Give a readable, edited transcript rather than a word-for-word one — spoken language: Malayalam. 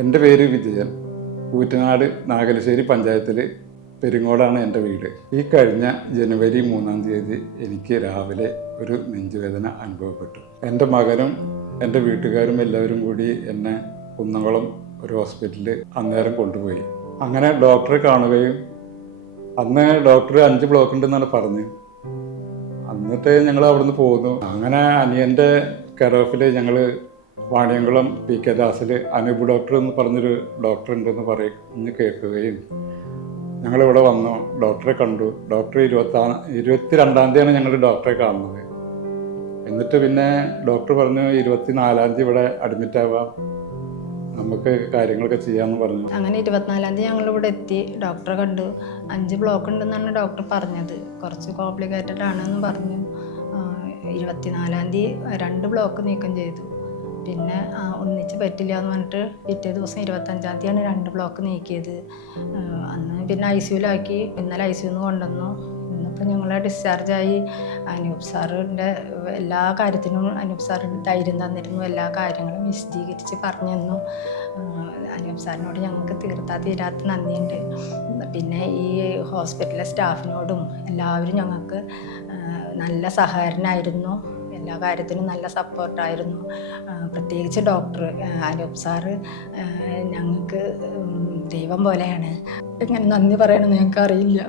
എൻ്റെ പേര് വിജയൻ. കൂറ്റനാട് നാഗലശ്ശേരി പഞ്ചായത്തിൽ പെരിങ്ങോടാണ് എൻ്റെ വീട്. ഈ കഴിഞ്ഞ ജനുവരി 3-ാം തീയതി എനിക്ക് രാവിലെ ഒരു നെഞ്ചുവേദന അനുഭവപ്പെട്ടു. എൻ്റെ മകനും എൻ്റെ വീട്ടുകാരും എല്ലാവരും കൂടി എന്നെ കുന്നംകുളം ഒരു ഹോസ്പിറ്റലിൽ അന്നേരം കൊണ്ടുപോയി. അങ്ങനെ ഡോക്ടറെ കാണുകയും അന്ന് ഡോക്ടർ 5 ബ്ലോക്ക് ഉണ്ടെന്നാണ് പറഞ്ഞത്. എന്നിട്ട് ഞങ്ങൾ അവിടുന്ന് പോന്നു. അങ്ങനെ അനിയൻ്റെ കെയർ ഓഫിൽ ഞങ്ങൾ വാണിയംകുളം PK ദാസിൽ അനൂപ് ഡോക്ടർ എന്ന് പറഞ്ഞൊരു ഡോക്ടർ ഉണ്ടെന്ന് പറഞ്ഞ് കേൾക്കുകയും ഞങ്ങളിവിടെ വന്നു. ഡോക്ടറെ കണ്ടു. ഡോക്ടർ 22-ാം തീയതിയാണ് ഞങ്ങൾ ഡോക്ടറെ കാണുന്നത്. എന്നിട്ട് പിന്നെ ഡോക്ടർ പറഞ്ഞു 24-ാം തീയതി ഇവിടെ അഡ്മിറ്റ് ആവാം, നമുക്ക് കാര്യങ്ങളൊക്കെ ചെയ്യാമെന്ന് പറഞ്ഞു. അങ്ങനെ 24-ാം തീയതി ഞങ്ങളിവിടെ എത്തി. ഡോക്ടറെ കണ്ടു. 5 ബ്ലോക്ക് ഉണ്ടെന്നാണ് ഡോക്ടർ പറഞ്ഞത്. കുറച്ച് കോംപ്ലിക്കേറ്റഡ് ആണെന്ന് പറഞ്ഞു. 24-ാം തീയതി 2 ബ്ലോക്ക് നീക്കം ചെയ്തു. പിന്നെ ഒന്നിച്ച് പറ്റില്ല എന്ന് പറഞ്ഞിട്ട് പിറ്റേ ദിവസം 25-ാം തീയതിയാണ് 2 ബ്ലോക്ക് നീക്കിയത്. അന്ന് പിന്നെ ICUലാക്കി. ഇന്നലെ ICUന്ന് കൊണ്ടുവന്നു. ഇന്നിപ്പോൾ ഞങ്ങൾ ഡിസ്ചാർജായി. അനൂപ് സാറിൻ്റെ എല്ലാ കാര്യത്തിനും അനൂപ് സാറിൻ്റെ ധൈര്യം തന്നിരുന്നു. എല്ലാ കാര്യങ്ങളും വിശദീകരിച്ച് പറഞ്ഞു തന്നു. അനൂപ് സാറിനോട് ഞങ്ങൾക്ക് തീരാത്ത നന്ദിയുണ്ട്. പിന്നെ ഈ ഹോസ്പിറ്റലിലെ സ്റ്റാഫിനോടും എല്ലാവരും ഞങ്ങൾക്ക് നല്ല സഹകരണമായിരുന്നു. എല്ലാ കാര്യത്തിനും നല്ല സപ്പോർട്ടായിരുന്നു. പ്രത്യേകിച്ച് ഡോക്ടർ അനൂപ് സാറ് ഞങ്ങൾക്ക് ദൈവം പോലെയാണ്. എങ്ങനെ നന്ദി പറയണമെന്ന് ഞങ്ങൾക്ക് അറിയില്ല.